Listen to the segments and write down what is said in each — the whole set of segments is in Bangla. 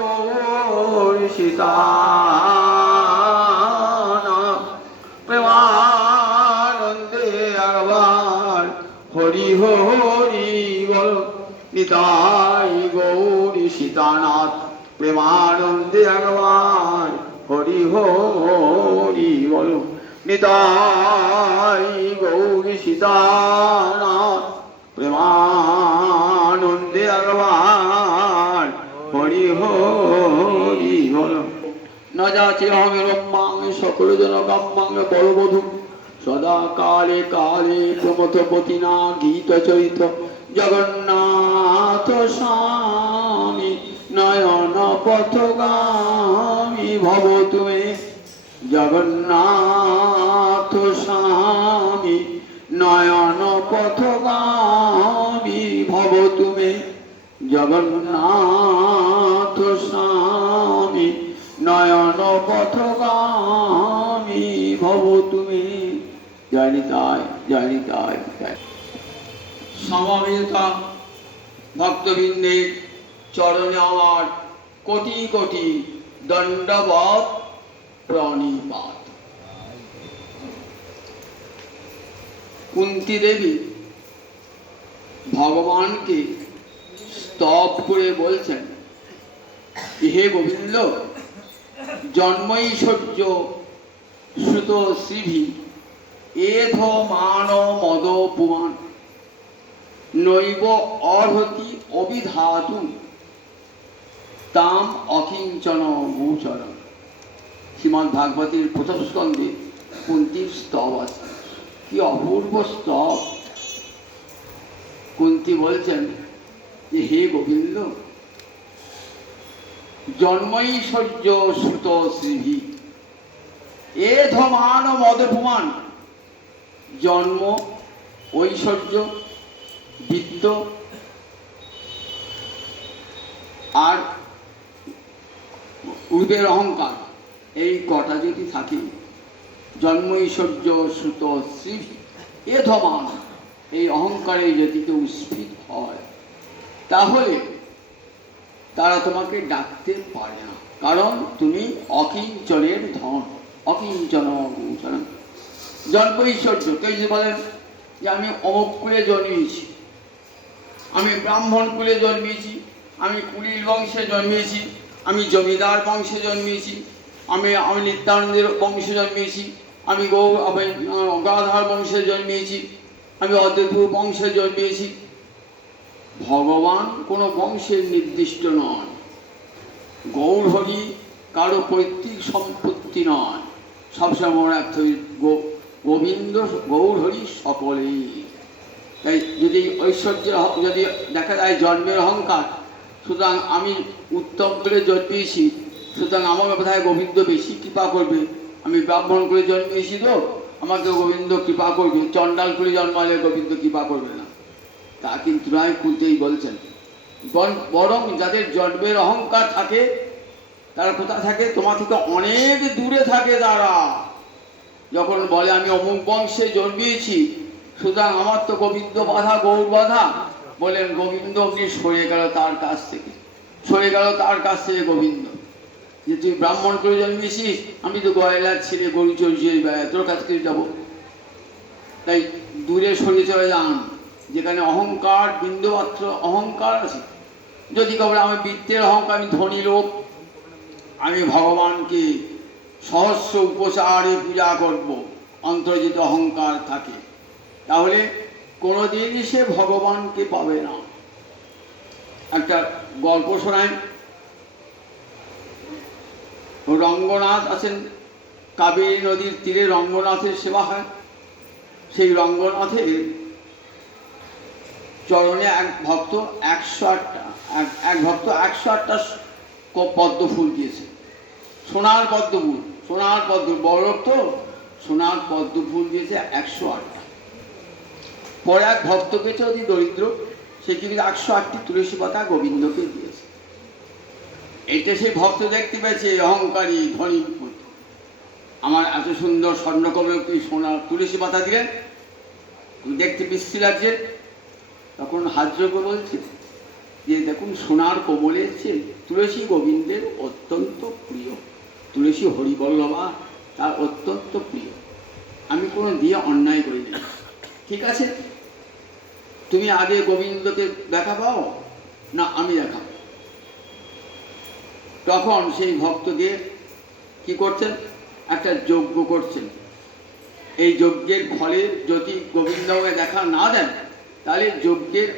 গৌর সীতানাথ প্রেমানন্দে একবার হরি হরি বল। নিতাই গৌর সীতানাথ প্রেমানন্দে একবার হরি হরি বল। নিতাই গৌর সীতানাথ প্রেমানন্দে একবার হরি হরি বল। না যাচে রম্মাং সকল জন কাম্মাং বড়বধূ সদা কালে কালে প্রমথপতিনা গীত চরিত জগন্নাথ স্বামী নয়ন পথগামী ভব তুমি। জগন্নাথ স্বামী নয়ন পথগামী ভব তুমি। জগন্নাথ স্বামী নয়ন পথগামী ভব তুমি। জয় নিতাই জয় নিতাই। সমবেতা ভক্তবৃন্দের চরণে আমার কোটি কোটি দণ্ডবত প্রণিপাত। কুন্তী দেবী ভগবানকে স্তব করে বলছেন, হে গোবিন্দ, জন্মৈশ্বর্য শ্রুত শ্রীভি এধ মান মদ পুমান নৈব অর্হতি অবিধাতু তাম অকিঞ্চন গোচরম। শ্রীমদ্ ভাগবতের প্রথম স্কন্ধে কুন্তীর স্তব আছে। কি অপূর্ব স্তব! কুন্তী বলছেন যে হে গোবিন্দ, জন্মৈশ্বর্য শ্রুত শ্রীভি এধ মান মদপুমান। জন্ম, ঐশ্বর্য, বিত্ত আর পূর্বের অহংকার, এই কটা যদি থাকে, জন্মৈশ্বর্য শ্রুত শ্রীভি এধ মান, এই অহংকারে যদি কেউ স্ফীত হয় তাহলে তারা তোমাকে ডাকতে পারে না, কারণ তুমি অকিঞ্চনের ধন, অকিঞ্চন গোচর। জন্মৈশ্বর্য, কেউ যদি বলেন যে আমি অমুক কুলে জন্মেছি, আমি ব্রাহ্মণ কুলে জন্মেছি, আমি কুলীর বংশে জন্মেছি, আমি জমিদার বংশে জন্মেছি, আমি নিত্যানন্দের বংশে জন্মেছি, আমি গঙ্গাধর বংশে জন্মেছি, আমি অদ্বৈত বংশে জন্মেছি। ভগবান কোনো বংশের নির্দিষ্ট নয়। গৌরহরি কারো পৈতৃক সম্পত্তি নয়। সবসময় মনে রাখতে হবে, গোবিন্দ গৌরহরি সকলেই। তাই যদি ঐশ্বর্য যদি দেখা যায় জন্মের অহংকার, সুতরাং আমি উত্তম করে জন্মেছি, সুতরাং আমার বোধহয় গোবিন্দ বেশি কৃপা করবে। আমি ব্রাহ্মণ করে জন্মেছি তো আমাকে গোবিন্দ কৃপা করবে, চণ্ডাল করে জন্মালে গোবিন্দ কৃপা করবে না, তা কিন্তু নয়। কুন্তেই বলছেন, বরং যাদের জন্মের অহংকার থাকে তারা কোথায় থাকে? তোমার থেকে অনেক দূরে থাকে। তারা যখন বলে আমি অমুক বংশে জন্মিয়েছি, সুতরাং আমার তো গোবিন্দ বাধা, গৌর বাধা, বলেন গোবিন্দ অগ্নি সরে গেল তার কাছ থেকে, সরে গেল তার কাছ থেকে গোবিন্দ। যে তুই ব্রাহ্মণ করে জন্মেছিস, আমি তো গয়লার ছেলে, গরু চড়িয়ে বেড়াই, তোর কাছ থেকে যাবো? তাই দূরে সরে চলে যান, যেখানে অহংকার, বিন্দুমাত্র অহংকার আছে। যদি কবে আমি বৃত্তের অহংকার, আমি ধনী লোক, আমি ভগবানকে সহস্র উপচারে পূজা করব, অন্তর্জিত অহংকার থাকে, তাহলে কোনোদিনই সে ভগবানকে পাবে না। একটা গল্প শোনায়। রঙ্গনাথ আছেন, কাবেরী নদীর তীরে রঙ্গনাথের সেবা হয়। সেই রঙ্গনাথের চরণে এক ভক্ত 108টা পদ্ম ফুল দিয়েছে। সোনার পদ্ম ফুল, সোনার পদ্ম, বড় তো সোনার পদ্ম ফুল দিয়েছে 108টা। পরে এক ভক্ত পেয়েছে অতি দরিদ্র, সে কিন্তু 108টি তুলসী পাতা গোবিন্দকে দিয়েছে। এটা সেই ভক্ত দেখতে পেয়েছে, অহংকারী ধনী, আমার এত সুন্দর স্বর্ণকমল সোনা তুলসী পাতা দিলেন, দেখতে বিশ্রী লাগছে। তখন হাজরকে বলছে যে দেখুন সোনার কোমলের চেয়ে তুলসী গোবিন্দের অত্যন্ত প্রিয়, তুলসী হরিবল্লভা তার অত্যন্ত প্রিয়। আমি কোনো দিয়ে অন্যায় করিনি, ঠিক আছে? তুমি আগে গোবিন্দকে দেখা পাও না আমি দেখাবো? তখন সেই ভক্তকে কি করছেন, একটা যজ্ঞ করছেন। এই যজ্ঞের ফলে যদি গোবিন্দকে দেখা না দেন তাহলে যজ্ঞের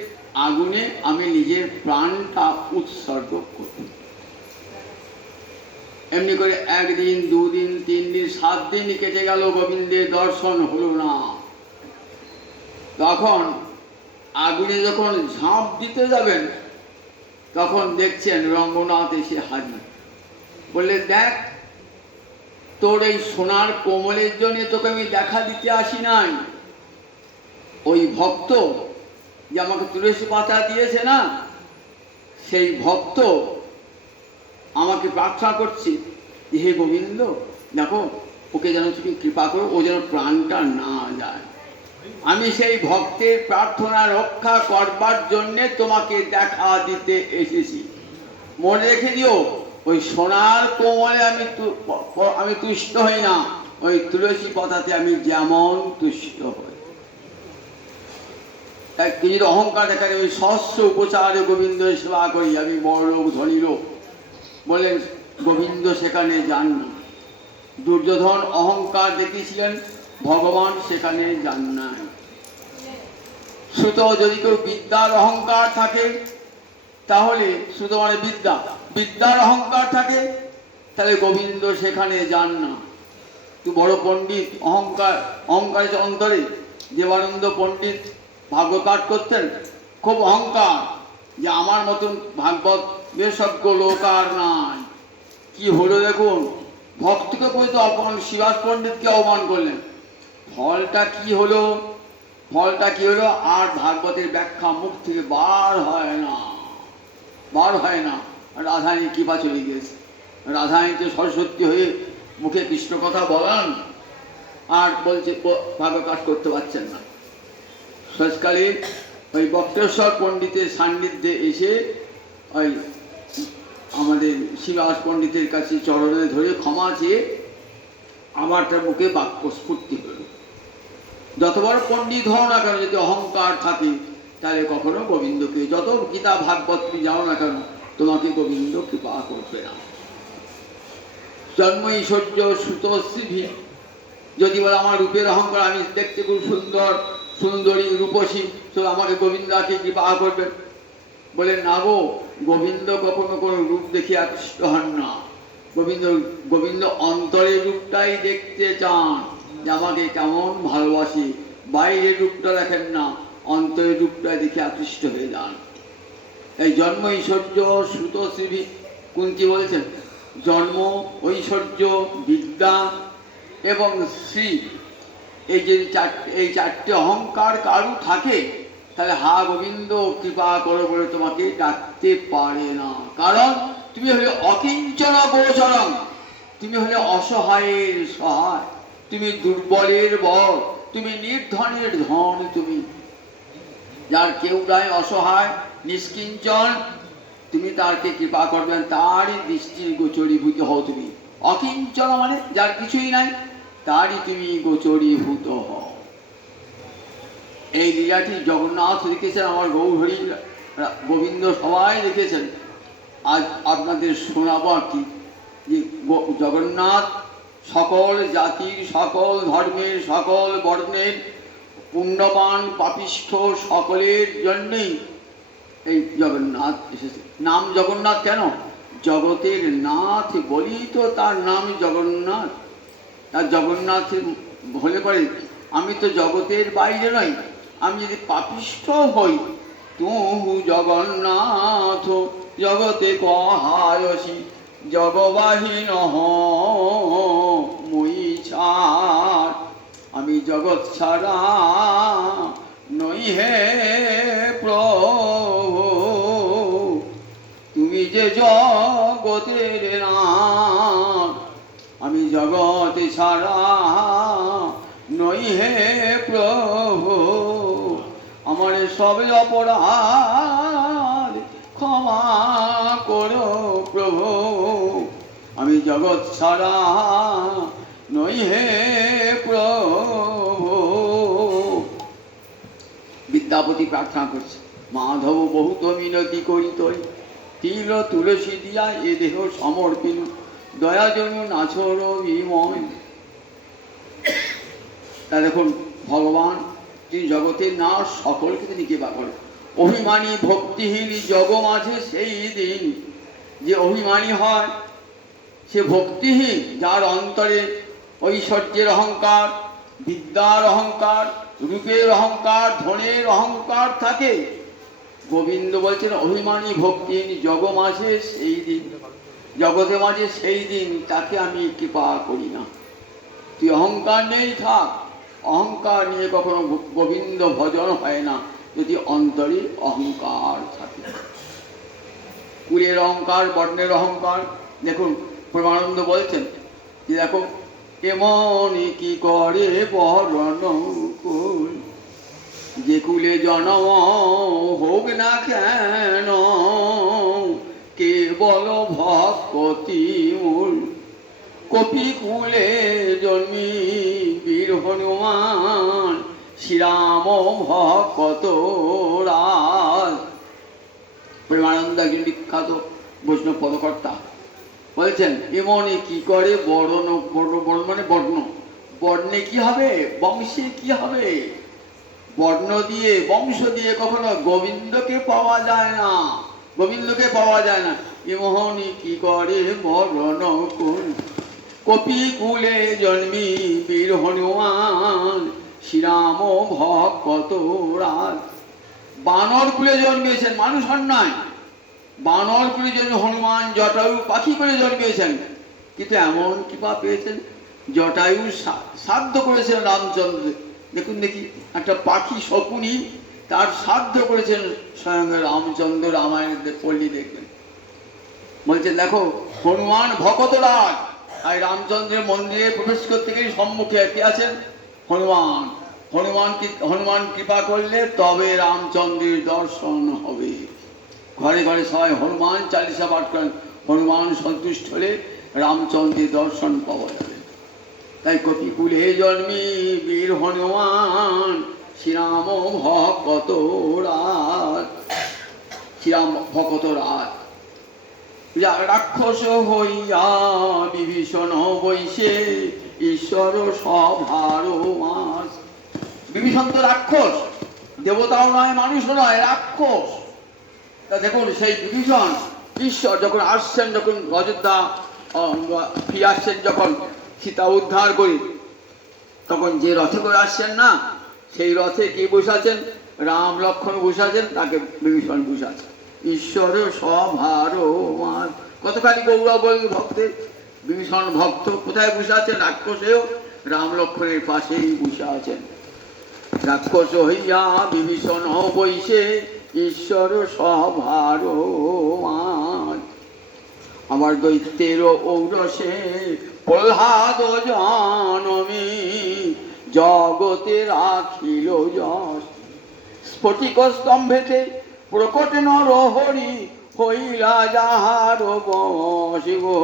আগুনে আমি নিজের প্রাণটা উৎসর্গ করব। এমনি করে 1 দিন 2 দিন 3 দিন 7 দিন কেটে গেল, গোবিন্দের দর্শন হলো না। তখন আগুনে যখন ঝাঁপ দিতে যাবেন তখন দেখছেন রঙ্গনাথ এসে হাজির। বললে, দেখ তোর এই সোনার কোমলের জন্য তোকে আমি দেখা দিতে আসি নাই, ওই ভক্ত যে আমাকে তুলসী পাতা দিয়েছে না, সেই ভক্ত আমাকে প্রার্থনা করছে যে হে গোবিন্দ দেখো ওকে যেন তুমি কৃপা করো, ও যেন প্রাণটা না যায়। আমি সেই ভক্তের প্রার্থনা রক্ষা করবার জন্যে তোমাকে দেখা দিতে এসেছি। মনে রেখে দিও, ওই সোনার কোমলে আমি তুষ্ট হই না, ওই তুলসী পাতাতে আমি যেমন তুষ্ট হই। তাই কিছু অহংকার দেখা যায়, আমি সহস্র উপচারে গোবিন্দের সেবা করি, আমি বড় লোক ধনী লোক। বললেন গোবিন্দ সেখানে যাননি। দুর্যোধন অহংকার দেখিয়েছিলেন, ভগবান সেখানে যান নাই। সুত যদি কেউ বিদ্যার অহংকার থাকে তাহলে সুত মানে বিদ্যা, বিদ্যার অহংকার থাকে তাহলে গোবিন্দ সেখানে যান না। তুই বড় পণ্ডিত, অহংকার অন্তরে। দেবানন্দ পণ্ডিত ভাগবত পাঠ করতেন, খুব অহংকার যে আমার মতন ভাগবত বিশেষজ্ঞ লোক আর নাই। কি হলো দেখুন, ভক্তকে পর্যন্ত অপমান, শিবাস পণ্ডিতকে অপমান করলেন। ফলটা কি হলো? ফলটা কি হলো? আর ভাগবতের ব্যাখ্যা মুখ থেকে বার হয় না। রাধারানী কৃপা চলে গিয়েছে। রাধারানী তো সরস্বতী হয়ে মুখে কৃষ্ণ কথা বলান, আর বলছে ভাগবত পাঠ করতে পারছেন না। শেষকালে ওই বক্রেশ্বর পণ্ডিতের সান্নিধ্যে এসে ওই আমাদের শিবাস পণ্ডিতের কাছে চরণে ধরে ক্ষমা চেয়ে আমার তার মুখে বাক্য স্ফূর্তি হল। যত বড় পণ্ডিত হও না কেন, যদি অহংকার থাকে তাহলে কখনো গোবিন্দকে, যত গীতা ভাগবত তুমি যাও না কেন, তোমাকে গোবিন্দ কৃপা করবে না। জন্ম ঐশ্বর্য সুতশ্রী, যদি বলে আমার রূপের অহংকার, আমি দেখতে খুব সুন্দর, সুন্দরী রূপসী, তো আমাকে গোবিন্দাকে কৃপা করবেন। বলে না গো, গোবিন্দ কখনো কোনো রূপ দেখে আকৃষ্ট হন না। গোবিন্দ অন্তরের রূপটাই দেখতে চান, যে আমাকে কেমন ভালোবাসি। বাইরের রূপটা দেখেন না, অন্তরের রূপটা দেখে আকৃষ্ট হয়ে যান। এই জন্ম ঐশ্বর্য সুতশ্রী, কুন্তী বলেছেন জন্ম, ঐশ্বর্য, বিদ্যা এবং শ্রী, এই চারটে অহংকার কারু থাকে তাহলে হা গোবিন্দ কৃপা করো বলে তোমাকে ডাকতে পারে না। কারণ তুমি হলে অকিঞ্চন গোচরম, তুমি হলে অসহায়ের সহায়, তুমি দুর্বলের বল, তুমি নির্ধনের ধন। তুমি যার কেউ নাই, অসহায় নিষ্কিঞ্চন, তুমি তারকে কৃপা করবেন, তারই দৃষ্টির গোচরীভূত হও। তুমি অকিঞ্চন মানে যার কিছুই নাই, তারই তুমি গোচরীভূত হও। এই লীলাটি জগন্নাথ লিখেছেন, আমার গৌরহরি গোবিন্দ সবাই লিখেছেন। আজ আপনাদের শোনাবো আর কি, যে জগন্নাথ সকল জাতির, সকল ধর্মের, সকল বর্ণের, পুণ্যবান পাপিষ্ঠ সকলের জন্যেই এই জগন্নাথ এসেছে। নাম জগন্নাথ কেন? জগতের নাথ বলি তো তার নাম জগন্নাথ। তার জগন্নাথ হলে পরে আমি তো জগতের বাইরে নই, আমি যদি পাপিষ্ঠ হই, তুহু জগন্নাথ জগতে কহায়সি জগবাহীন মই ছাড়, আমি জগৎ ছাড়া নই হে প্রভু, তুমি যে জগতের নাথ, আমি জগতে ছাড়া নই হে প্রভু, আমার সব অপরাধ ক্ষমা করো প্রভু, আমি জগৎ ছাড়া নই হে প্রভু। বিদ্যাপতি প্রার্থনা করছে, মাধব বহুত মিনতি করি তৈ, তিল তুলসী দিয়া এ দেহ সমর্পিন, দয়া জনু নাছর বিময়। তা দেখুন, ভগবান তিনি জগতের না সকলকে তিনি কৃপা করেন। অভিমানী ভক্তিহীন জগ মাঝে সেই দিন, যে অভিমানী হয় সে ভক্তিহীন, যার অন্তরে ঐশ্বর্যের অহংকার, বিদ্যার অহংকার, রূপের অহংকার, ধনের অহংকার থাকে। গোবিন্দ বলছেন অভিমানী ভক্তিহীন জগ মাঝে সেই দিন, জগতের মাঝে সেই দিন তাকে আমি কৃপা করি না। তুই অহংকার নেই থাক, অহংকার নিয়ে কখনো গোবিন্দ ভজন হয় না যদি অন্তরে অহংকার থাকে। কুলের অহংকার, বর্ণের অহংকার। দেখুন পরমানন্দ বলছেন যে দেখো, এমনই কি করে বর্ণ কুল, যে কুলে জন্ম হোক না কেন, কেবল ভক্তি মূল। কপি কুলে জন্মি বীর হনুমান, শ্রীরাম ভক্ত রাজ। প্রেমানন্দ একজন বিখ্যাত বৈষ্ণব পদকর্তা বলছেন, এমনই কি করে বর্ণ, বর্ণ মানে বর্ণ, বর্ণে কি হবে, বংশে কি হবে। বর্ণ দিয়ে বংশ দিয়ে কখনো গোবিন্দকে পাওয়া যায় না, গোবিন্দকে পাওয়া যায় না। এমনই কি করে বর্ণ কুল, কপি কুলে জন্মি বীর হনুমান, শ্রীরাম ভক্ত রাজ। বানর কুলে জন্মিয়েছেন, মানুষ হন নয়। বানর কুলে জন্ম হনুমান জটায়ু পাখি করে জন্মিয়েছেন, কিন্তু এমন কৃপা পেয়েছেন, জটায়ু সাধ্য করেছেন রামচন্দ্র। দেখুন দেখি, একটা পাখি শকুনি তার সাধ্য করেছেন স্বয়ং রামচন্দ্র। রামায়ণের পল্লী দেখবেন, বলছেন দেখো হনুমান ভক্ত রাজ। আর রামচন্দ্রের মন্দিরে প্রবেশ করতে গিয়ে সম্মুখে কে আছেন? হনুমান। হনুমান কৃপা করলে তবে রামচন্দ্রের দর্শন হবে। ঘরে ঘরে সবাই হনুমান চালিসা পাঠ করেন, হনুমান সন্তুষ্ট হলে রামচন্দ্রের দর্শন পাওয়া যাবে। তাই কপিকুলে জন্মি বীর হনুমান, শ্রীরাম ভক্ত রাজ। শ্রীরাম ভক্ত রাজ। রাক্ষস হইয়া বিভীষণ বৈশে, ঈশ্বর সভার মাস। বিভীষণ তো রাক্ষস, দেবতাও নয় মানুষও নয়, রাক্ষস। তা দেখুন সেই বিভীষণ ঈশ্বর যখন আসছেন, যখন অযোধ্যা ফিরে আসছেন, যখন সীতা উদ্ধার করে, তখন যে রথে করে আসছেন না, সেই রথে কে বসে আছেন? রাম লক্ষ্মণ বসে আছেন, তাকে বিভীষণ বসে আছেন। ঈশ্বর সভার মাস। কতখানি গৌরব ভক্তের। বিভীষণ ভক্ত কোথায় বসে আছেন? রাক্ষসেও রাম লক্ষ্মণের পাশেই বসে আছেন। রাক্ষস হইয়া বিভীষণ বৈশে, ঈশ্বর সভার মাস। আমার দৈত্যের ঔরসে প্রহ্লাদ জনমী, জগতে রাখিল যশ। স্ফটিক স্তম্ভেতে প্রকট নরহরি, হইলা যাহার বশ গো,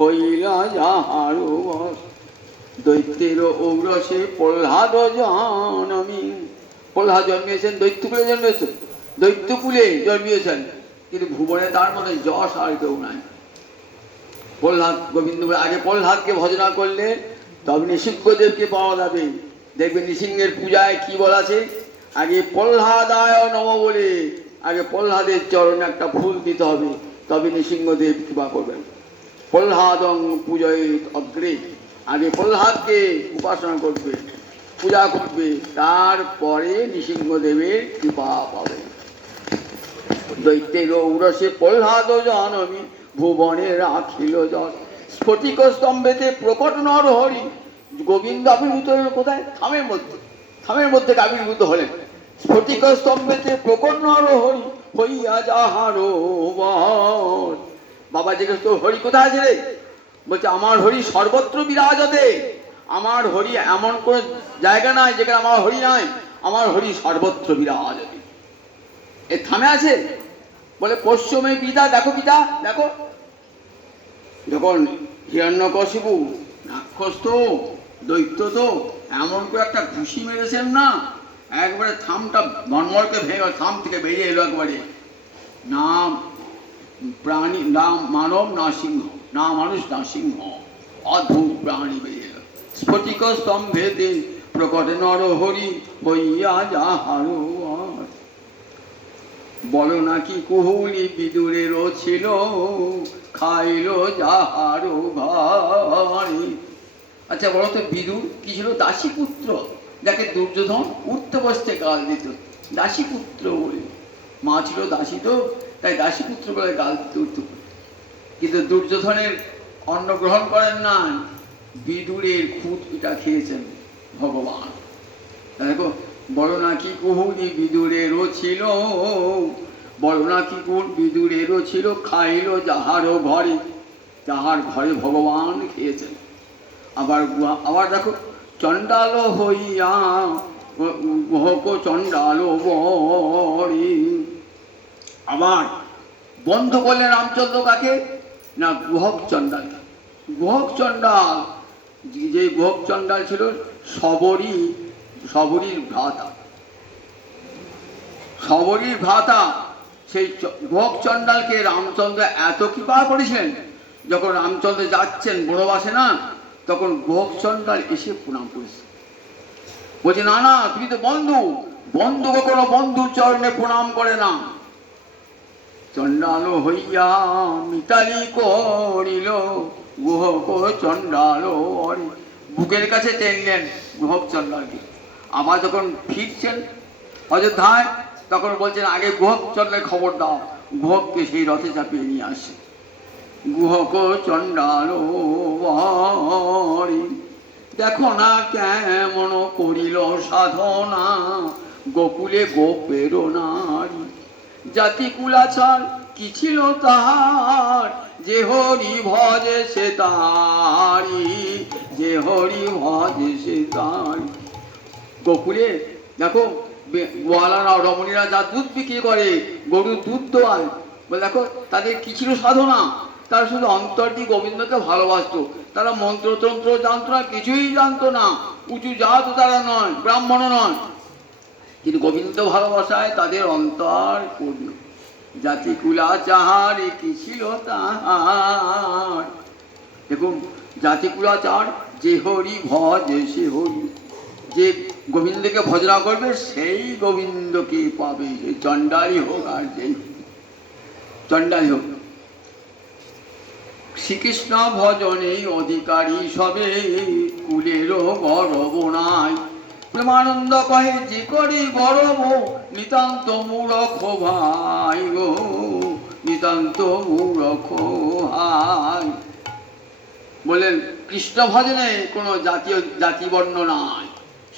হইলা যাহার বশ। দৈত্যের ঔরসে প্রহ্লাদ জনমী। প্রহ্লাদ জন্মিয়েছেন দৈত্যকুলে, জন্মিয়েছেন দৈত্যকুলে জন্মিয়েছেন, কিন্তু ভুবনে তার মধ্যে যশ আর কেউ নাই। প্রহ্লাদ গোবিন্দ আগে প্রহ্লাদকে ভজনা করলে তবে নৃসিংহদেবকে পাওয়া যাবে। দেখবেন নৃসিংহের পূজায় কি বলা আছে? আগে প্রহ্লাদায় নম বলে আগে প্রহ্লাদের চরণে একটা ফুল দিতে হবে, তবে নৃসিংহদেব কৃপা করবেন। প্রহ্লাদং পূজয় অগ্রে, আগে প্রহ্লাদকে উপাসনা করবে, পূজা করবে, তারপরে নৃসিংহদেবের কৃপা পাবে। দৈত্যের ঔরসে প্রহ্লাদ জনমী, ভুবনে রাখিল যশ। স্ফটিক স্তম্ভেতে প্রকট নরহরি। গোবিন্দ আবির্ভূত হলেন কোথায়? থামের মধ্যে। থামের মধ্যে আবির্ভূত হলেন। স্ফটিক স্তম্ভেতে প্রকট নরহরি, হইয়া যাহার বশ। বাবা জিজ্ঞেস তো, হরি কোথায় আছে রে? বলছে আমার হরি সর্বত্র বিরাজতে। আমার হরি এমন কোন জায়গা নাই যেখানে আমার হরি নাই, আমার হরি সর্বত্র বিরাজতে। এ থামে আছে? বলে পশ্চিমে পিতা, দেখো পিতা দেখো। যখন হিরণ্যকশিপু রাক্ষস তো, দৈত্য তো, এমন করে একটা ঘুষি মেরেছেন না, একবারে থামটা মর্মরকে ভেঙে থাম থেকে বেরিয়ে এলো একবারে। নাম প্রাণী, নাম মানব না সিংহ, না মানুষ না সিংহ, অদ্ভুত প্রাণী বেরিয়ে এলো। স্ফটিক স্তম্ভেতে প্রকট নরহরি হইয়া যাহার। বলো নাকি কুহুলি বিদুরেরও ছিল, খাইল যাহার ঘরে। আচ্ছা বলো তো, বিদুর কি ছিল? দাসী পুত্র, যাকে দুর্যোধন উঠতে বসতে গাল দিত, দাসী পুত্র বলে। মা ছিল দাসী তো, তাই দাসী পুত্র বলে গাল দিতে উঠতে। কিন্তু দুর্যোধনের অন্ন গ্রহণ করেন না, বিদুরের খুদ পিঠা খেয়েছেন ভগবান। দেখো, বলো নাকি কুহুলি বিদুরেরও ছিল, বলো নাকি কুহুল বিদুরেরও ছিল, খাইল যাহারও ঘরে, যাহার ঘরে ভগবান খেয়েছেন। আবার দেখো, চণ্ডাল হইয়া গুহক চণ্ডাল বরে। আবার বন্ধ করলেন রামচন্দ্র কাকে না? গুহক চণ্ডাল। গুহক চণ্ডাল, যে গুহক চণ্ডাল ছিল শবরীর ভ্রাতা, শবরীর ভ্রাতা। সেই গুহক চণ্ডালকে রামচন্দ্র এত কৃপা করেছিলেন, যখন রামচন্দ্র যাচ্ছেন বনবাসে না, তখন গুহক চণ্ডাল এসে প্রণাম করেছে। বলছে না না, তুমি তো বন্ধু, বন্ধু কখনো বন্ধুর চরণে প্রণাম করে না। চণ্ডাল হইয়া মিতালি করিল গুহক চণ্ডাল, বুকের কাছে টেনলেন গুহক চণ্ডালকে। আবার যখন ফিরছেন অযোধ্যায়, তখন বলছেন আগে গুহক চণ্ডালের খবর দাও, গুহককে সেই রথে চাপিয়ে নিয়ে আসে। গুহক চণ্ডাল দেখো না কেমন করিল সাধনা, গোকুলে গোপের নারী। জাতি কুলাচার কি ছিল তাহার, যে হরি ভজে সে তারি, যে হরি ভজে সে তারি। গোকুলে দেখো গোয়ালারা রমণীরা যা দুধ বিক্রি করে, গরুর দুধ দোয়ায়, বলে দেখো তাদের কি ছিল সাধনা, তারা শুধু অন্তর দিয়ে গোবিন্দকে ভালোবাসত। তারা মন্ত্রতন্ত্র জানত না, কিছুই জানতো না, উঁচু জাত তারা নয়, ব্রাহ্মণ নয়, কিন্তু গোবিন্দ ভালোবাসায় তাদের অন্তর পূর্ণ। জাতি কুলা চাহার কি ছিল তাহার। দেখুন, জাতি কুলাচার, যে হরি ভজে সে হরি, যে গোবিন্দকে ভজনা করবে সেই গোবিন্দকে পাবে, সেই চণ্ডালী হোক আর যেই চণ্ডালী হোক। শ্রীকৃষ্ণ ভজনে অধিকারী সবে, কুলেরও গর্ব নাই। প্রেমানন্দ কহে যে করি গর্ব, নিতান্ত মূরখ ভাই গো, নিতান্ত মূরখ ভাই। বলেন কৃষ্ণ ভজনে কোনো জাতিবর্ণ নাই,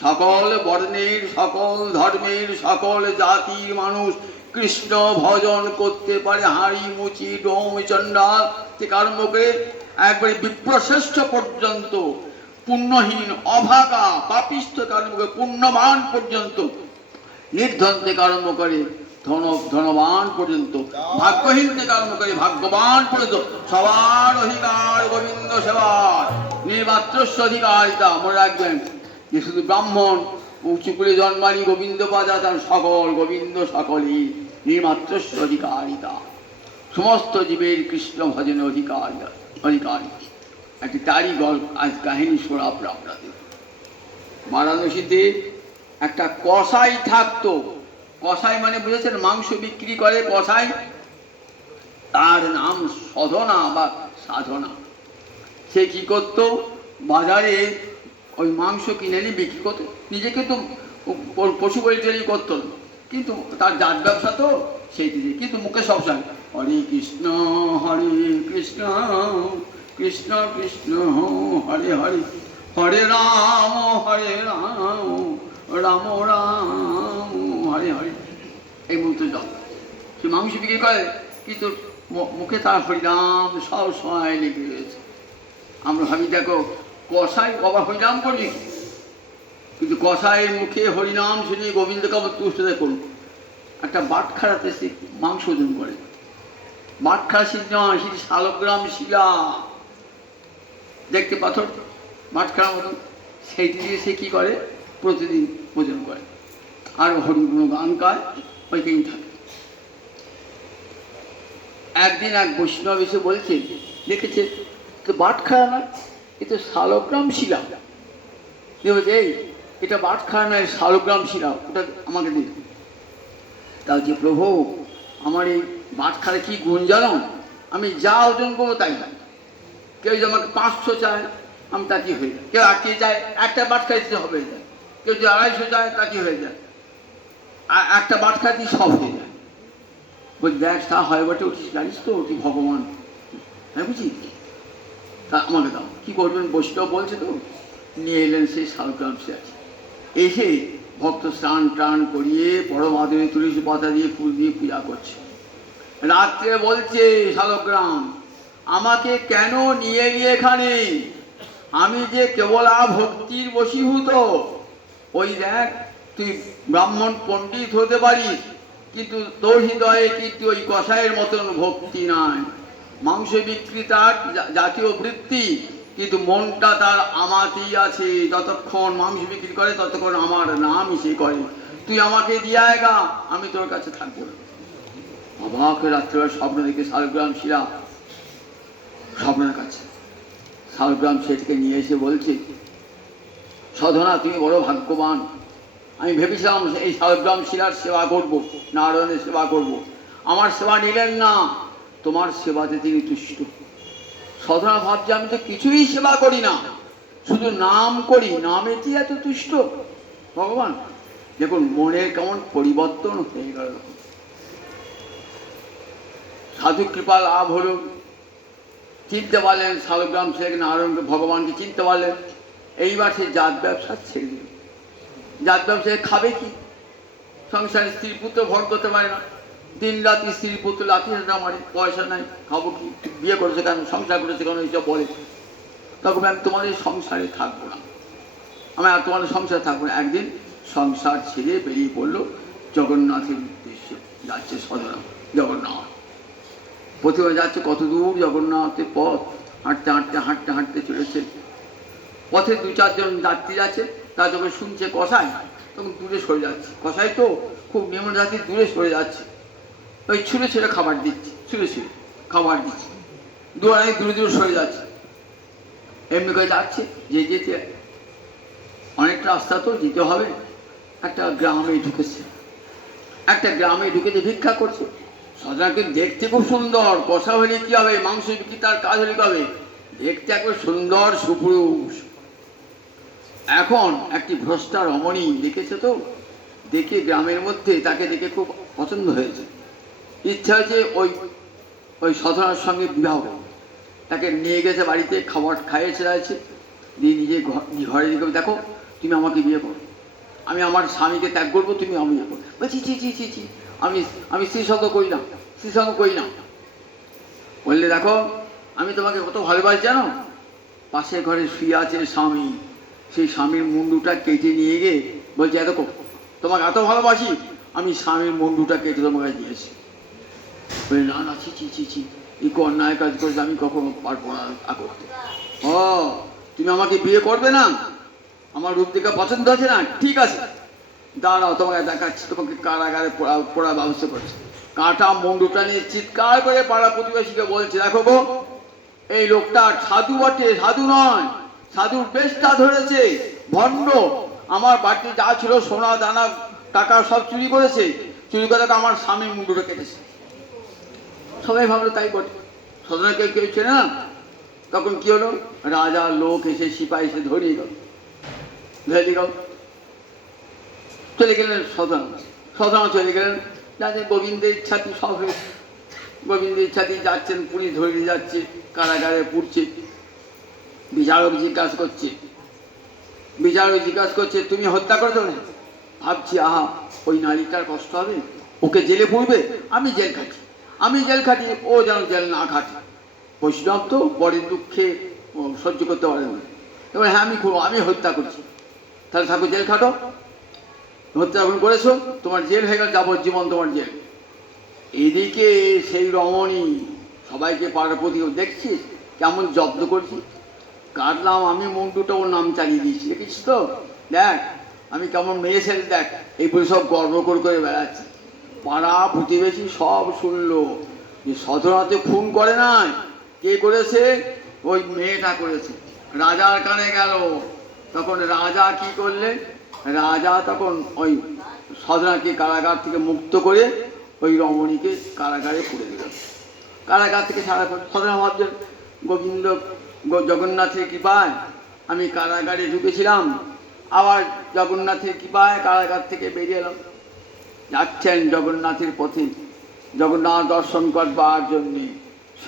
সকল বর্ণের, সকল ধর্মের, সকল জাতির মানুষ কৃষ্ণ ভজন করতে পারে। হাঁড়ি মুচি ডোম চণ্ডাল থেকে আরম্ভ করে একবারে বিপ্রশ্রেষ্ঠ পর্যন্ত, পুণ্যহীন অভাগা পাপিষ্ঠ থেকে আরম্ভ করে পুণ্যবান পর্যন্ত, নির্ধন থেকে আরম্ভ করে ধনবান পর্যন্ত, ভাগ্যহীন থেকে আরম্ভ করে ভাগ্যবান পর্যন্ত, সবার অধিকার গোবিন্দ সেবার, নির্মাত্রস্য অধিকারিতা। মনে রাখবেন যে শুধু ব্রাহ্মণ উঁচু করে জন্মানি গোবিন্দ পাজা, তার সকল গোবিন্দ সকলই নির্মাত্রস্য অধিকারিতা, সমস্ত জীবের কৃষ্ণ ভজনে অধিকারী। একটি তারই গল্প আজ কাহিনী শোনাব আপনাদের। বারাণসীতে একটা কসাই থাকতো। কসাই মানে বুঝেছেন, মাংস বিক্রি করে কসাই, তার নাম সাধনা বা সাধনা। সে কি করত, বাজারে ওই মাংস কিনে নিয়ে বিক্রি করতো, নিজেকে তো পশু পরিচর্যা করতো না, কিন্তু তার জাত ব্যবসা তো সেই দিকে, কিন্তু মুখে সব সময় হরে কৃষ্ণ কৃষ্ণ কৃষ্ণ হরে হরে, হরে রাম রাম রাম হরে হরে, এই মন্ত্র জপ। সে মাংস বিক্রি করে, কিন্তু মুখে তার হরিনাম সব সময় লেগে রয়েছে। আমরা ভাবি দেখো কসাই বাবা হরিনাম করি, কিন্তু কসাইয়ের মুখে হরিনাম শুনে গোবিন্দকে আবার তুষ্ট দেখুন। একটা বাটখারাতে সে মাংস ওজন করে, মাঠখানা শিল নয়, সেটি শালগ্রাম শিলা, দেখতে পাথর মাঠখানার মতন। সেইটি দিয়ে সে কী করে, প্রতিদিন পূজন করে আর হরিগুণ গান গায়, ওইখানেই থাকে। একদিন এক বৈষ্ণব এসে বলছে, দেখেছে তো বাটখারা নয়, এ তো শালগ্রাম শিলা। বলছে এই এটা বাটখারা নয়, শালগ্রাম শিলা, ওটা আমাকে দিন। তা হচ্ছে প্রভু, আমার এই বাটখারা কি গুণ জানো, আমি যা ওজন করবো তাই হয়। কেউ যদি আমাকে 500 চায়, আমি তা কি হয়ে যায়। কেউ আটকে চায়, একটা বাটখারা দিতে হবে হয়ে যায়। কেউ যদি 250 চায়, তা কি হয়ে যায়। আর একটা বাটখারা দিয়ে সব হয়ে যায়। বলছি দেখ তা হয় বটে, ওটি জানিস তো, ওটি ভগবান। হ্যাঁ বুঝি, তা আমাকে দাও। কী করবেন, বৈষ্ণব বলছে তো। নিয়ে এলেন সেই শালগ্রাম শিলা। এসে ভক্ত স্নান টান করিয়ে পরম আদরে তুলসী পাতা দিয়ে ফুল দিয়ে পূজা করছে। রাত্রে বলছে শালগ্রাম, আমাকে কেন নিয়ে এলি এখানে, আমি যে কেবল ভক্তির বশীভূত। ওই দেখ, তুই ব্রাহ্মণ পণ্ডিত হতে পারিস, কিন্তু তোর হৃদয়ে কিন্তু ওই কষায়ের মতন ভক্তি নাই। মাংস বিক্রেতার জাতীয় বৃত্তি, কিন্তু মনটা তার আমাতেই আছে। যতক্ষণ মাংস বিক্রি করে ততক্ষণ আমার নামই সে করে। তুই আমাকে দিয়ে আয়গা, আমি তোর কাছে থাকবো না। অবাক রাত্রিবেলা স্বপ্ন দেখে শালগ্রাম শিলা স্বপ্নের কাছে। শালগ্রাম সেটিকে নিয়ে এসে বলছে, সাধনা তুমি বড় ভাগ্যবান। আমি ভেবেছিলাম এই শালগ্রাম শিলার সেবা করব, নারায়ণের সেবা করব। আমার সেবা নিলেন না, তোমার সেবাতে তিনি তুষ্ট। সাধনা ভাবছে আমি তো কিছুই সেবা করি না, শুধু নাম করি, নামেতে এত তুষ্ট ভগবান। দেখুন মনের কেমন পরিবর্তন হয়ে গেল। সাধু কৃপা লাভ হল, চিনতে পারলেন শালগ্রাম শেখ নারায়ণকে, ভগবানকে চিনতে পারলেন। এইবার সে জাত ব্যবসা ছেড়ে দিল। জাত ব্যবসায় খাবে কি, সংসারে স্ত্রী পুত্র ভর করতে পারে না, দিন রাত্রি স্ত্রী পুত্র লাঠি হাঁটা মারে, পয়সা নাই, খাবো কি, বিয়ে করেছে কেন, সংসার করেছে কেন, এইসব বলে। তখন আমি তোমাদের সংসারে থাকবো না, আমি আর তোমাদের সংসারে থাকবো না। একদিন সংসার ছেড়ে বেরিয়ে পড়লো জগন্নাথের উদ্দেশ্যে। যাচ্ছে সদনা জগন্নাথ, প্রথমে যাচ্ছে কত দূর জগন্নাথের পথ, হাঁটতে হাঁটতে হাঁটতে হাঁটতে চলেছে। পথে 2-4 জন যাত্রী আছে, তা যখন শুনছে কষাই, তখন দূরে সরে যাচ্ছে। কষাই তো খুব নিম্ন জাতি, দূরে সরে যাচ্ছে। ওই ছুঁড়ে ছুঁড়ে খাবার দিচ্ছে, ছুঁড়ে ছুঁড়ে খাবার দিচ্ছে, দূরে দূরে সরে যাচ্ছে। এমনি করে যাচ্ছে, যেতে অনেকটা রাস্তা তো যেতে হবে। একটা গ্রামে ঢুকেছে, একটা গ্রামে ঢুকেছে, ভিক্ষা করছে। সাধারণত দেখতে খুব সুন্দর, কষা হলে কি হবে, মাংস বিক্রি তার কাজ হলে কি হবে, দেখতে একবার সুন্দর সুপুরুষ। এখন একটি ভ্রষ্টা রমণী দেখেছে তো, দেখে গ্রামের মধ্যে তাকে দেখে খুব পছন্দ হয়েছে। ইচ্ছা হয়েছে ওই ওই সাধনার সঙ্গে বিবাহ। তাকে নিয়ে গেছে বাড়িতে, খাবার খাইয়েছে আছে, দিয়ে নিজে ঘরে দিকে, দেখো তুমি আমাকে বিয়ে করো, আমি আমার স্বামীকে ত্যাগ করবো, তুমি আমি বিয়ে করো। বলছি চি চি চি চি, আমি স্ত্রীসঙ্গ করি না, স্ত্রীসঙ্গ করি না। বললে দেখো আমি তোমাকে কত ভালোবাসি জানো, পাশের ঘরে শুয়ে আছে স্বামী, সেই স্বামীর মুন্ডুটা কেটে নিয়ে গিয়ে বলছে এত তোমাকে এত ভালোবাসি, আমি স্বামীর মুন্ডুটা কেটে তোমাকে দিয়েছি। বলে না না, ছি ছি ছি ছি, এই অন্যায় কাজ করেছে, আমি কখনো পারবো না করতে। ও তুমি আমাকে বিয়ে করবে না, আমার রূপ দেখে পছন্দ আছে না, ঠিক আছে দাঁড়াও তোমাকে দেখাচ্ছি, তোমাকে কারাগারে পড়ার ব্যবস্থা করছে। কাঁটা মুন্ডুটা নিয়ে চিৎকার করে পাড়া প্রতিবেশীকে বলছে, দেখো গো এই লোকটা সাধু বটে, সাধু নয়, সাধুর বেশটা ধরেছে, ভণ্ড। আমার বাড়িতে যা ছিল সোনা দানা টাকা সব চুরি করেছে, চুরি করে আমার স্বামীর মুন্ডুটা কেটেছে। সবাই ভাবলো তাই বটে, সদনাকে কেউ চেনে না। তখন কি হলো, রাজার লোক এসে সিপাহি এসে ধরিয়ে গেল, ধরে গেল, চলে গেলেন সদনা চলে গেলেন। যাতে গোবিন্দের ইচ্ছাতে সব হয়েছে, গোবিন্দের ইচ্ছাতেই যাচ্ছেন, পুলিশ ধরে যাচ্ছে, কারাগারে পুড়ছে। বিচারক জিজ্ঞাসা করছে তুমি হত্যা করেছো না? ভাবছি আহা ওই নারীটার কষ্ট হবে, ওকে জেলে পুড়বে, আমি জেল খাটি, ও যেন জেল না খাটি। বৈষ্ণব তো বরের দুঃখে সহ্য করতে পারে না। এবার হ্যাঁ আমি হত্যা করছি, তাহলে ঠাকুর জেল খাটো, হত্যা যখন করেছো তোমার জেল হয়ে গেল, যাবজ্জীবন তোমার জেল। এদিকে সেই রমণী সবাইকে পার্বতী দেখছিস কেমন জব্দ করছি, কাটলাম আমি মুন্ডুটা ওর নাম চালিয়ে দিয়েছি, দেখিস তো দেখ আমি কেমন মেয়ে ছেলে দেখ, এই বলে সব গর্ব করে বেড়াচ্ছে। পাড়া প্রতিবেশী সব শুনলো যে সধরাতে খুন করে নাই, কে করেছে, ওই মেয়েটা করেছে। রাজার কানে গেল, তখন রাজা কি করলেন, রাজা তখন ওই সধরাকে কারাগার থেকে মুক্ত করে ওই রমণীকে কারাগারে পুরে দিল। কারাগার থেকে সারা সধরা ভাবছেন গোবিন্দ জগন্নাথের কৃপায় আমি কারাগারে ঢুকেছিলাম, আবার জগন্নাথের কৃপায় কারাগার থেকে বেরিয়ে এলাম। যাচ্ছেন জগন্নাথের পথে, জগন্নাথ দর্শন করবার জন্যে,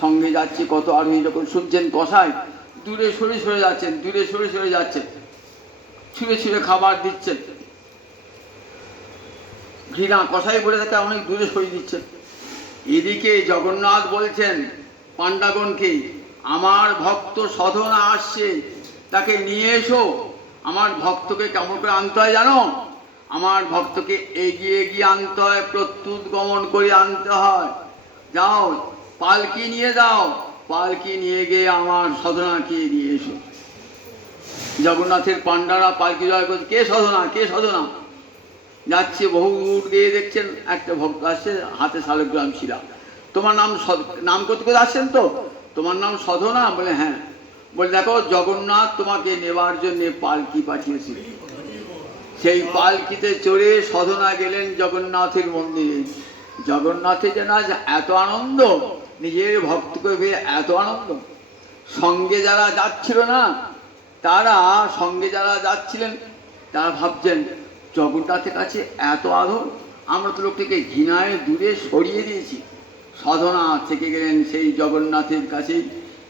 সঙ্গে যাচ্ছে কত আরোহী। যখন শুনছেন কসাই দূরে সরে যাচ্ছেন, দূরে সরে যাচ্ছেন, ছুঁড়ে খাবার দিচ্ছেন, ঘৃণা কসাই বলে থাকে অনেক দূরে সরিয়ে দিচ্ছেন। এদিকে জগন্নাথ বলছেন পাণ্ডাগণকে, আমার ভক্ত সাধনা আসছে, তাকে নিয়ে এসো। আমার ভক্তকে কেমন করে আনতে হয় জানো, আমার ভক্তকে এগিয়ে আনতে হয়, প্রত্যুত গমন করে আনতে হয়। যাও পালকি নিয়ে যাও, পালকি নিয়ে গিয়ে আমার সাধনাকে নিয়ে এসো। জগন্নাথের পাণ্ডারা পালকি জয় করছে, কে সাধনা যাচ্ছে। বহু দূর গিয়ে দেখছেন একটা ভক্ত আসছে, হাতে শালগ্রাম শিলা। তোমার নাম করতে আসছেন তো, তোমার নাম সাধনা? বলে হ্যাঁ। বলে দেখো জগন্নাথ তোমাকে নেবার জন্য পালকি পাঠিয়েছিল। সেই পালকিতে চড়ে সাধনা গেলেন জগন্নাথের মন্দিরে। জগন্নাথের যেন আজ এত আনন্দ, নিজের ভক্তকে পেয়ে এত আনন্দ। সঙ্গে যারা যাচ্ছিল না, সঙ্গে যারা যাচ্ছিলেন তারা ভাবছেন জগন্নাথের কাছে এত আদর, আমরা তো লোকটিকে ঘৃণায় দূরে সরিয়ে দিয়েছি। সাধনা থেকে গেলেন সেই জগন্নাথের কাছে,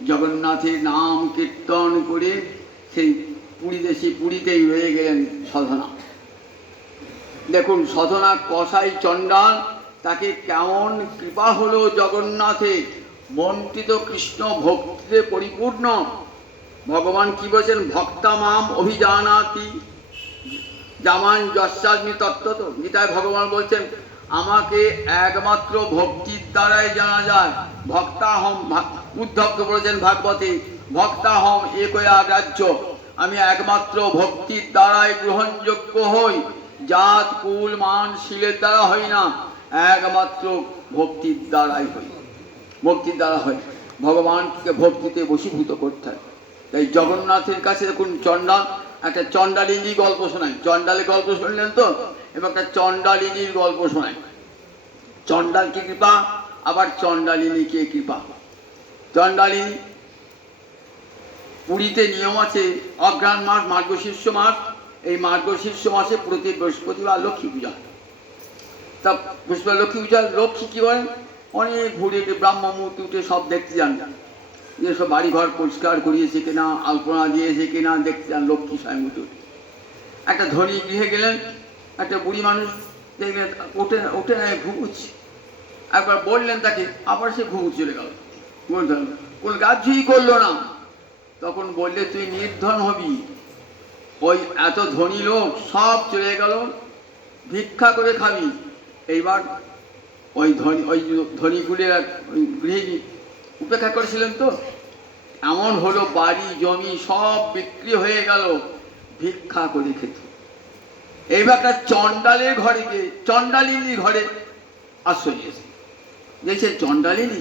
জগন্নাথের নাম কীর্তন করে সেই পুরীতেই রয়ে গেলেন সাধনা। দেখুন সাধনা কসাই চণ্ডাল, তাকে কেমন কৃপা হলো জগন্নাথের, মনটি তো কৃষ্ণ ভক্তিতে পরিপূর্ণ। ভগবান কি বলছেন, ভক্তা মাম অভিজানাতি জামান যস্যাস্মি তত্ত্বত। গীতায় ভগবান বলছেন আমাকে একমাত্র ভক্তির দ্বারাই জানা যায়। ভক্তাহম, উদ্ধব বলেছেন ভাগবতে, ভক্তাহম একয়া গ্রাহ্য, আমি একমাত্র ভক্তির দ্বারাই গ্রহণযোগ্য হই, জাত কুল মান শীলের দ্বারা হই না, একমাত্র ভক্তির দ্বারাই হই, ভক্তির দ্বারা হয়। ভগবানকে ভক্তিতে বশীভূত করতে হয়। তাই জগন্নাথের কাছে দেখুন চণ্ডাল, একটা চণ্ডালিনী গল্প শোনায়। চণ্ডালের গল্প শুনলেন তো, এবং একটা চণ্ডালিনীর গল্প শোনায়। চণ্ডাল কি কৃপা, আবার চণ্ডালিনী কে কৃপা। চণ্ডালিনী, পুরীতে নিয়ম আছে অঘ্রাণ মাস, মার্গশীর্ষ মাস, এই মার্গশীর্ষ মাসে প্রতি বৃহস্পতিবার লক্ষ্মী পূজা। তা বৃহস্পতিবার লক্ষ্মী পূজা, লক্ষ্মী কি করেন, অনেক ঘুরে ব্রাহ্ম মুহূর্তে উঠে সব দেখতে যান, যে সব বাড়িঘর পরিষ্কার করিয়েছে কিনা, আলপনা দিয়েছে কিনা দেখতে যান লক্ষ্মী স্বয়ং উঠে। একটা ধনী গৃহে গেলেন, একটা বুড়ি মানুষ দেখলেন ওঠে না, ঘুমুচ্ছে। একবার বললেন তাকে, আবার সে ঘুমু চলে গেল, কোন কাজই করলো না। তখন বললে তুই নির্ধন হবি, ওই এত ধনী লোক সব চলে গেল, ভিক্ষা করে খাবি। এইবার ওই ধনীগুলির গৃহিণী উপেক্ষা করেছিলেন তো, এমন হলো বাড়ি জমি সব বিক্রি হয়ে গেল, ভিক্ষা করে খেত। এইবার একটা চণ্ডালের ঘরে গিয়ে, চণ্ডালিনীর ঘরে আশ্রয় নিয়েছে। দেখছেন চণ্ডালিনী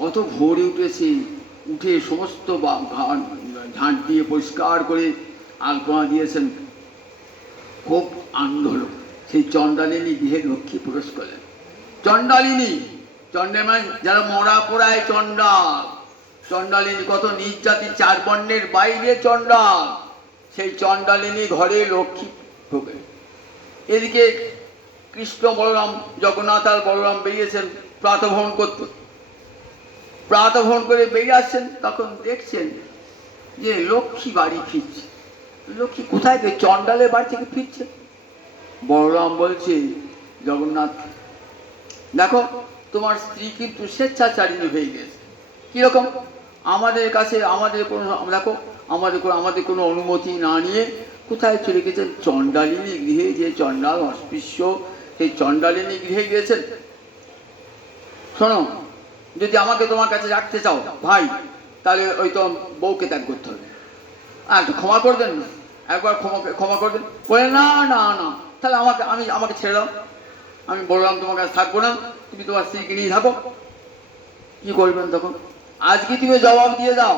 কত ভোরে উঠেছে, উঠে সমস্ত ঝাঁট দিয়ে পরিষ্কার করে আলপনা দিয়েছেন, খুব আনন্দ হলো। সেই চণ্ডালিনী গৃহে লক্ষ্মী প্রবেশ করলেন। চণ্ডালিনী, চণ্ডাল মানে যারা মরা পোড়ায় চণ্ডাল। চণ্ডালিনী কত নিজ জাতি, 4 বর্ণের বাইরে চণ্ডাল। সেই চণ্ডালিনী ঘরে লক্ষ্মী ঢোকে। এদিকে কৃষ্ণ বলরাম, জগন্নাথ আর বলরাম বেরিয়েছেন প্রাতঃভ্রমণ করতে। প্রাতঃভ্রমণ করে বেরিয়ে আসছেন, তখন দেখছেন যে লক্ষ্মী বাড়ি ফিরছে। লক্ষ্মী কোথায়, চণ্ডালের বাড়ি থেকে ফিরছে। বলরাম বলছে জগন্নাথ, দেখো তোমার স্ত্রী কিন্তু স্বেচ্ছাচারিণী হয়ে গেছে। কিরকম, আমাদের কাছে দেখো আমাদের কোনো অনুমতি না নিয়ে কোথায় চলে গেছেন, চণ্ডালিনী গৃহে। যে চণ্ডাল অস্পৃশ্য, সেই চণ্ডালিনী গৃহে গিয়েছেন। শোনো, যদি আমাকে তোমার কাছে রাখতে চাও ভাই, তাহলে ওই তো বউকে ত্যাগ করতে হবে। আর ক্ষমা করবেন না, একবার ক্ষমা করবেন। বলে না না না, তাহলে আমাকে ছেড়ে দাও, আমি বললাম তোমার কাছে থাকবো না, তুমি তোমার স্ত্রীকে নিয়ে থাকো। কি করবেন তখন? আজকে তুমি জবাব দিয়ে দাও,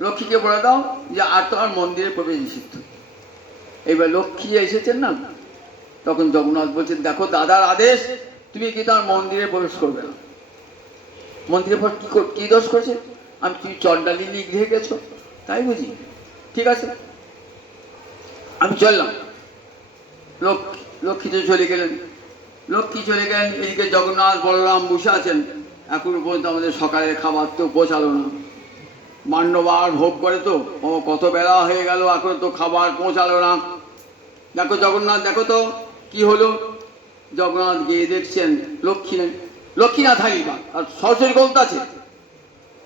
লক্ষ্মীকে বলে দাও যে আর তোমার মন্দিরে প্রবেশ নিষিদ্ধ। এইবার লক্ষ্মী এসেছেন না, তখন জগন্নাথ বলছেন, দেখো দাদার আদেশ, তুমি কি তোমার মন্দিরে প্রবেশ করবে না। মন্দিরের পর কি দোষ করেছে? তুমি চণ্ডালিনী গৃহে গেছো তাই বুঝি? ঠিক আছে, আমি চললাম। লক্ষ্মী তো চলে গেলেন। এদিকে জগন্নাথ বলরাম বসে আছেন। এখনো পর্যন্ত আমাদের সকালের খাবার তো পৌঁছালো না। মান্যবার ভোগ করে তো, কত বেলা হয়ে গেল, এখন তো খাবার পৌঁছালো না। দেখো জগন্নাথ, দেখো তো কি হলো। জগন্নাথ গিয়ে দেখছেন লক্ষ্মী না থাকি বা আর সরাসরি গল্প আছে,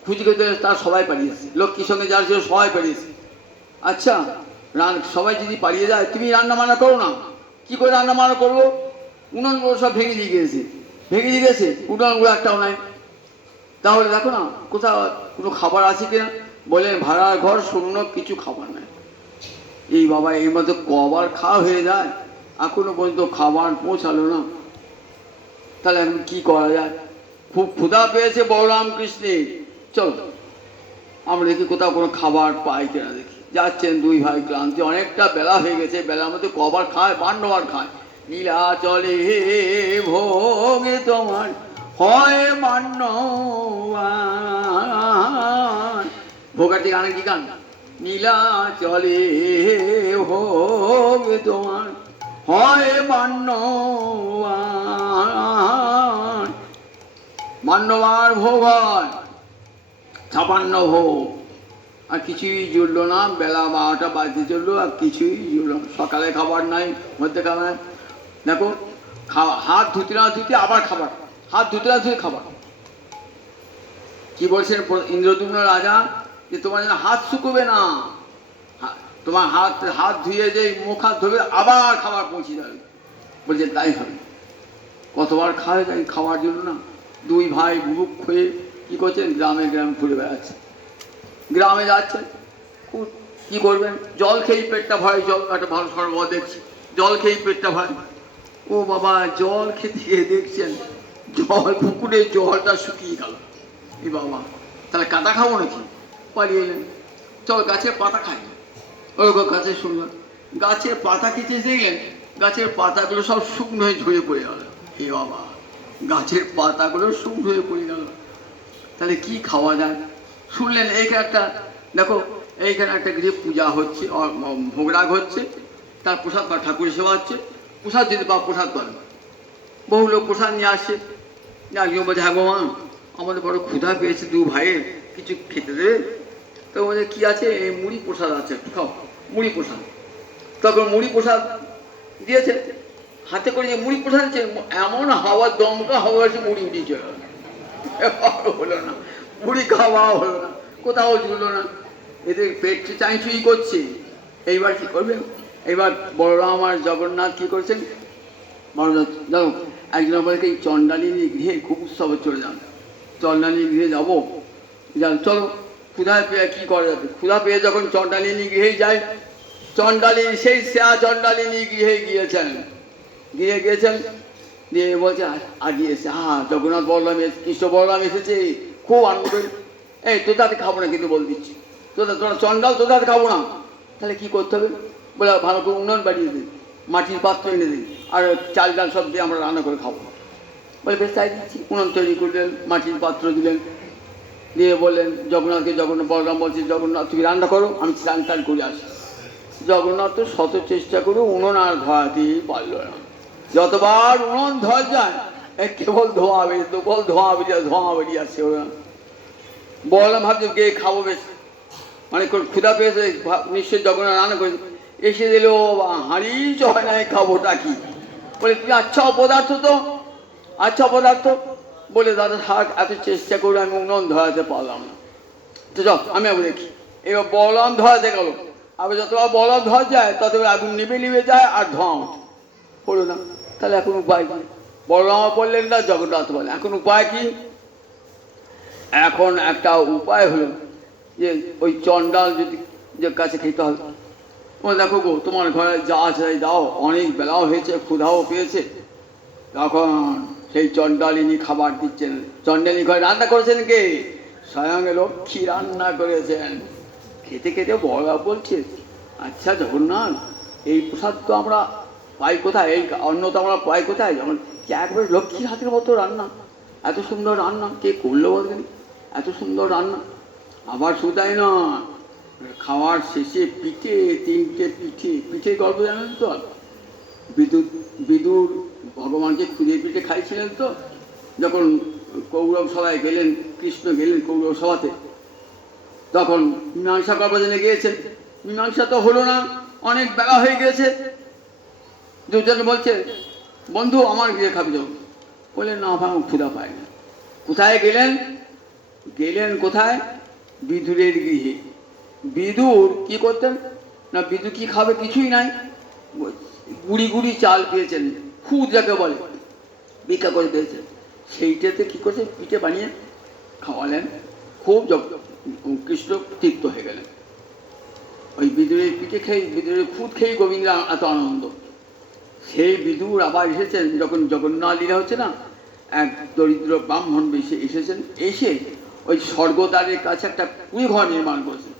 খুঁজি খুঁজতে তার সবাই পালিয়েছে। লক্ষ্মীর সঙ্গে যার ছিল সবাই পালিয়েছে। আচ্ছা, সবাই যদি পালিয়ে যায়, তুমি রান্না বান্না করো না। কি করে রান্না বান্না করবো? উনুনগুলো সব ভেঙে দিয়ে গেছে, উনুনগুলো একটাও নাই। তাহলে দেখো না কোথাও কোনো খাবার আছে কিনা। বলেন ভাড়ার ঘর শূন্য, কিছু খাবার নাই। এই বাবা, এর মধ্যে কবার খাওয়া হয়ে যায়, এখনো পর্যন্ত খাবার পৌঁছালো না। তাহলে এখন কি করা যায়? খুব ক্ষুধা পেয়েছে বলরাম কৃষ্ণের। চলো আমরা দেখি কোথাও কোনো খাবার পাই কিনা দেখি। যাচ্ছেন দুই ভাই, ক্লান্তি, অনেকটা বেলা হয়ে গেছে। বেলার মধ্যে কবার খায়? পাণ্ডবার খায়। নীলা চলে ভোগে তোমার হয় মান্যবান। ভোগাটি গানে কি গান? নীলা চলে ভোগে তোমার হয় মান্যবান। মান্যবার ভোগ হয় 56 ভোগ, আর কিছুই জুড়লো না। বেলা 12টা বাজতে চললো, আর কিছুই জুড়লো না। সকালে খাবার নাই, মধ্যে খাবার। দেখো হাত ধুতে না ধুতে আবার খাবার, হাত ধুতে না ধুতে খাবার। কি বলছেন ইন্দ্রদ্যুম্ন রাজা, যে তোমার যেন হাত শুকোবে না, তোমার হাত ধুয়ে যে মুখ হাত ধুবে, আবার খাবার পৌঁছে যাবে। বলছে তাই হবে। কতবার খায় তাই খাওয়ার জন্য না। দুই ভাই বুক হয়ে কি করছেন? গ্রামে ঘুরে বেড়াচ্ছে। গ্রামে যাচ্ছেন, কি করবেন? জল খেয়েই পেটটা ভয়। জল একটা ভালো সরবরাহ দেখছি, জল খেয়েই পেটটা ভয়। ও বাবা, জল খেতে গিয়ে দেখছেন পুকুরে জলটা শুকিয়ে গেল। এই বাবা, তাহলে কাদা খাবো নাকি? পালিয়ে এলেন। চল গাছের পাতা খাই। ওই গাছে শুনলাম, গাছের পাতা খেতে দেখলেন গাছের পাতাগুলো সব শুকনো হয়ে ঝরে পড়ে গেল। এ বাবা, গাছের পাতাগুলো শুকনো হয়ে পড়ে গেল। তাহলে কি খাওয়া যায়? শুনলেন এইখানে একটা গৃহে পূজা হচ্ছে, ভোগরাগ হচ্ছে, তার প্রসাদ বা ঠাকুরের সেবা হচ্ছে। প্রসাদ যদি বা প্রসাদ করেন, বহু লোক প্রসাদ নিয়ে আসছে। একজন বলছে, হ্যাঁ গো মা, আমাদের বড় ক্ষুধা পেয়েছে, দু ভাইয়ের কিছু খেতে দেবে। তো বলছে কি আছে? এই মুড়ি প্রসাদ আছে, খাও মুড়ি প্রসাদ। তখন মুড়ি প্রসাদ দিয়েছে, হাতে করে যে মুড়ি প্রসাদ দিচ্ছে, এমন হাওয়া, দমকা হাওয়া আছে, মুড়ি উঠিয়ে চলে হলো না, মুড়ি খাওয়া হলো না, কোথাও ঝুলো না। এদের পেট চাইচুই করছে। এইবার কি করবেন? এইবার বলরাম আর জগন্নাথ কি করছেন? জানো, একজন বলে চণ্ডালিনী গৃহে খুব উৎসবে চলে যান। চণ্ডালিনী গৃহে যাবো, চলো। ক্ষুধা পেয়ে কি করা যাবে? ক্ষুধা পেয়ে যখন চণ্ডালিনী গৃহেই যায়, সেই শ্রেয়া চণ্ডালিনী গৃহে গিয়েছেন। দিয়ে বলছে আগিয়ে এসে, জগন্নাথ বলরাম, কৃষ্ণ বলরাম এসেছে, খুব আনন্দ। এই তোর তাতে খাবো না, কিন্তু বল দিচ্ছি, তোরা চণ্ডাল, তোর তাতে খাবো না। তাহলে কি করতে হবে? বলে ভালো করে উনুন বাড়িয়ে দিই, মাটির পাত্র এনে দিই, আর চাল ডাল সব দিয়ে আমরা রান্না করে খাবো। বলে বেশ তাই দিচ্ছি। উনুন তৈরি করলেন, মাটির পাত্র দিলেন, দিয়ে বললেন বলরাম বলছে, জগন্নাথ তুমি রান্না করো, আমি চান টান করে আসি। জগন্নাথ তো শত চেষ্টা করে উনুন আর ধোয়াতেই পারল না। যতবার উনুন ধোয়া যায়, কেবল ধোঁয়া বেরিয়ে আসছে। বললাম ভাবছি গিয়ে খাবো বেশ, মানে ক্ষুধা পেয়েছে নিশ্চয়ই, জগন্নাথ রান্না করেছে। এসে দিল হাঁড়ি চয় নাই, খাবোটা কি? বলে তুমি আচ্ছা পদার্থ। বলে দাদা থাক, এত চেষ্টা করে আমি উনুন ধোয়াতে পারলাম না, তো চল আমি আবার দেখি। এবার বলরাম ধোয়াতে গেল। আবার যতবার বলরাম ধোয়া যায়, ততবার আগুন নিভে যায় আর ধোঁয়া হলো না। তাহলে এখন উপায় বলরাম বললেন না, জগন্নাথ বলেন। এখন উপায় কি? এখন একটা উপায় হলো যে ওই চণ্ডাল যদি যে কাছে খেতে হবে, ও দেখো গো তোমার ঘরে যা আছে দাও, অনেক বেলাও হয়েছে, ক্ষুধাও পেয়েছে। তখন সেই চণ্ডালিনী খাবার দিচ্ছেন। চণ্ডালিনী ঘরে রান্না করেছেন কে? স্বয়ং লক্ষ্মী রান্না করেছেন। খেতে খেতে বড়রা বলছে, আচ্ছা জগন্নাথ, এই প্রসাদ তো আমরা পাই কোথায়, এই অন্ন তো আমরা পাই কোথায়? যেমন কি একবারে লক্ষ্মীর হাতের মতো রান্না, এত সুন্দর রান্না কে করলো বলবেন? এত সুন্দর রান্না। আবার শুধাই না, খাওয়ার শেষে পিঠে, 3টে পিঠে, পিঠে গল্প জানেন তো? বিদুর ভগবানকে খুঁজে পিঠে খাইছিলেন তো, যখন কৌরব সভায় গেলেন, কৃষ্ণ গেলেন কৌরব সভাতে, তখন মীমাংসা করবার জন্য গিয়েছেন। মীমাংসা তো হলো না, অনেক বেলা হয়ে গেছে। দুজন বলছে, বন্ধু আমার গিয়ে খাবি যাও। বললেন না ভাই, ক্ষুধা পায় না। কোথায় গেলেন? গেলেন কোথায়? বিদুরের গৃহে। বিদুর কি করতেন না, বিদুর কি খাবে? কিছুই নাই। গুড়ি গুড়ি চাল পেয়েছেন, খুদ যাকে বলে, ভিক্ষা করে দিয়েছেন। সেইটাতে কি করছে, পিঠে বানিয়ে খাওয়ালেন। খুব কৃষ্ণ তৃপ্ত হয়ে গেলেন। ওই বিদুরের পিঠে খেয়ে, বিদুরের খুদ খেয়ে গোবিন্দ এত আনন্দ। সেই বিদুর আবার এসেছেন যখন জগন্নাথ লীলা হচ্ছে না, এক দরিদ্র ব্রাহ্মণ বেশে এসেছেন। এসে ওই স্বর্গদ্বারের কাছে একটা পুরী ঘর নির্মাণ করেছেন।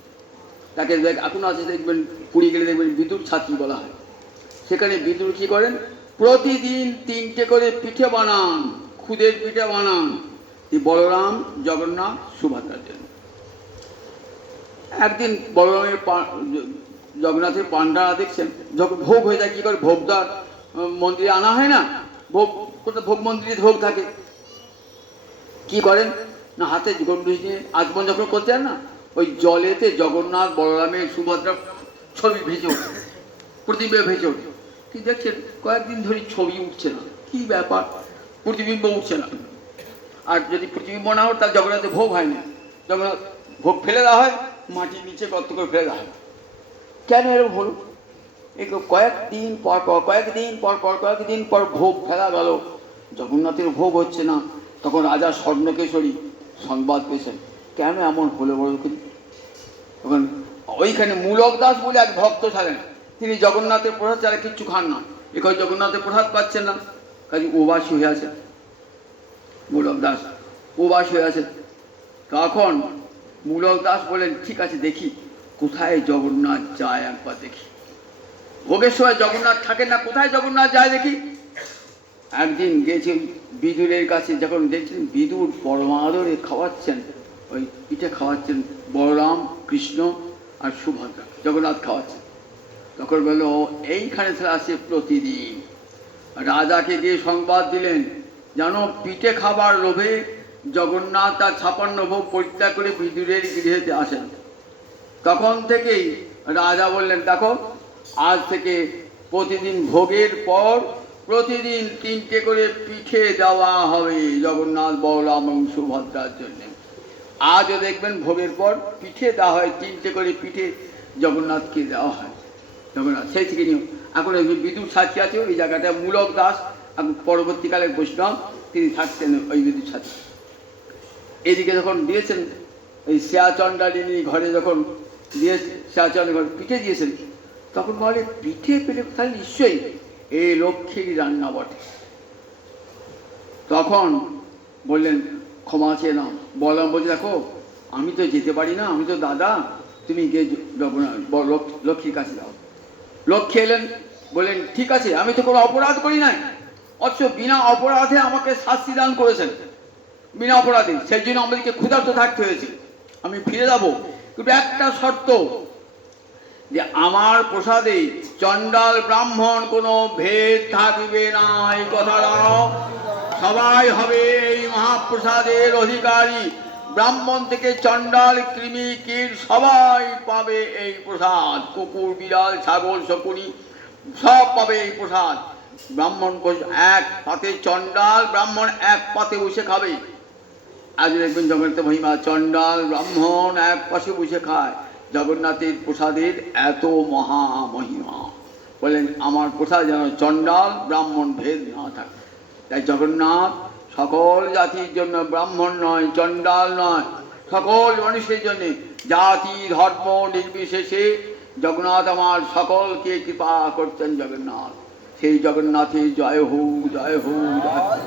তাকে এখন আছে দেখবেন, পুরী গেলে দেখবেন বিদুর ছাত্রী বলা হয়। সেখানে বিদুর কী করেন, প্রতিদিন 3টে করে পিঠে বানান, খুদের পিঠে বানান বলরাম, জগন্নাথ, সুভদ্রার জন্য। একদিন বলরামের জগন্নাথের পাণ্ডারা দেখছেন, যখন ভোগ হয়ে যায় কী করে, ভোগদার মন্দিরে আনা হয় না, ভোগ কোথাও ভোগ মন্দিরে ভোগ থাকে, কি করেন না, হাতে গণ্ডুষ নিয়ে আগমন যখন করতে না, ওই জলেতে জগন্নাথ, বলরামের, সুভদ্রা ছবি ভেসে ওঠে, প্রতিবিম্ব ভেসে ওঠে। কি দেখছেন, কয়েকদিন ধরে ছবি উঠছে না, কি ব্যাপার, প্রতিবিম্ব উঠছে না। আর যদি প্রতিবিম্ব না হয়, তার জগন্নাথের ভোগ হয় না। জগন্নাথ ভোগ ফেলে দেওয়া হয়, মাটির নিচে গর্ত করে ফেলে দেওয়া হয়। কেন এরকম হলো? এই কয়েকদিন পর ভোগ ফেলা গেল, জগন্নাথের ভোগ হচ্ছে না। তখন রাজা স্বর্ণকেশরী সংবাদ পেয়েছেন, কেন এমন হলো বড় করি। তখন ওইখানে মূলক দাস বলে এক ভক্ত ছিলেন, তিনি জগন্নাথের প্রসাদ ছাড়া কিচ্ছু খান না। এখন জগন্নাথের প্রসাদ পাচ্ছেন না, কাজে উবাসী হয়ে আছে। মূলক দাস উবাস হয়ে আছে। তখন মূলক দাস বলেন, ঠিক আছে দেখি কোথায় জগন্নাথ যায়, একবার দেখি। ভোগের সময় জগন্নাথ থাকেন না, কোথায় জগন্নাথ যায় দেখি। একদিন গিয়েছেন বিদুরের কাছে, যখন দেখছেন বিদুর পরমাদরে খাওয়াচ্ছেন, ওই পিঠে খাওয়াচ্ছেন বলরাম, কৃষ্ণ আর সুভদ্রা, জগন্নাথ খাওয়াচ্ছেন। তখন বলল, এইখানে তারা আসে প্রতিদিন। রাজাকে গিয়ে সংবাদ দিলেন, জানো পিঠে খাবার লোভে জগন্নাথ তার 56 ভোগ পরিত্যাগ করে বিদুরের গৃহেতে আসেন। তখন থেকেই রাজা বললেন, দেখো আজ থেকে প্রতিদিন ভোগের পর প্রতিদিন 3টে করে পিঠে দেওয়া হবে জগন্নাথ, বলরাম এবং সুভদ্রার জন্য। আজও দেখবেন ভোগের পর পিঠে দেওয়া হয়, 3টে করে পিঠে জগন্নাথকে দেওয়া হয়। জগন্নাথ সেই থেকে নিয়ম। এখন বিদুর সাক্ষী আছে ওই জায়গাটা, মূলক দাস এখন পরবর্তীকালে বৈষ্ণব, তিনি থাকতেন ওই বিদুর সাথে। এদিকে যখন দিয়েছেন ওই শ্যাচণ্ডালিনী ঘরে, যখন দিয়ে শ্যাচণ্ডালিনী ঘরে পিঠে দিয়েছেন, তখন বলে, পিঠে পেলে তাহলে নিশ্চয়ই এই লক্ষ্মীর রান্না বটে। তখন বললেন, ক্ষমা চেয়ে নাও। বললাম বলছে, দেখো আমি তো যেতে পারি না, আমি তো দাদা, তুমি গিয়ে লক্ষ্মীর কাছে যাও। লক্ষ্মী এলেন, বললেন, ঠিক আছে, আমি তো কোনো অপরাধ করি নাই, অথচ বিনা অপরাধে আমাকে শাস্তি দান করেছেন, বিনা অপরাধে, সেই জন্য আমাদেরকে ক্ষুধার্ত থাকতে হয়েছে। আমি ফিরে যাব, কিন্তু একটা শর্ত, যে আমার প্রসাদে চণ্ডাল ব্রাহ্মণ কোনো ভেদ থাকবে না, এই কথাটা সবাই হবে এই মহাপ্রসাদের অধিকারী। ব্রাহ্মণ থেকে চণ্ডাল, কৃমি, কীট সবাই পাবে এই প্রসাদ, কুকুর, বিড়াল, ছাগল, শকুনি সব পাবে এই প্রসাদ। ব্রাহ্মণ এক পাতে চণ্ডাল, ব্রাহ্মণ এক পাতে বসে খাবে। আজ দেখবেন জগন্নাথের মহিমা, চণ্ডাল ব্রাহ্মণ এক পাশে বসে খায়। জগন্নাথের প্রসাদের এত মহা মহিমা, বলেন আমার প্রসাদ যেন চণ্ডাল ব্রাহ্মণ ভেদ না থাকে। তাই জগন্নাথ সকল জাতির জন্য, ব্রাহ্মণ নয়, চণ্ডাল নয়, সকল মানুষের জন্য, জাতি ধর্ম নির্বিশেষে জগন্নাথ আমার সকলকে কৃপা করতেন। জগন্নাথ, সেই জগন্নাথের জয় হোক, জয় হোক, জয় হোক।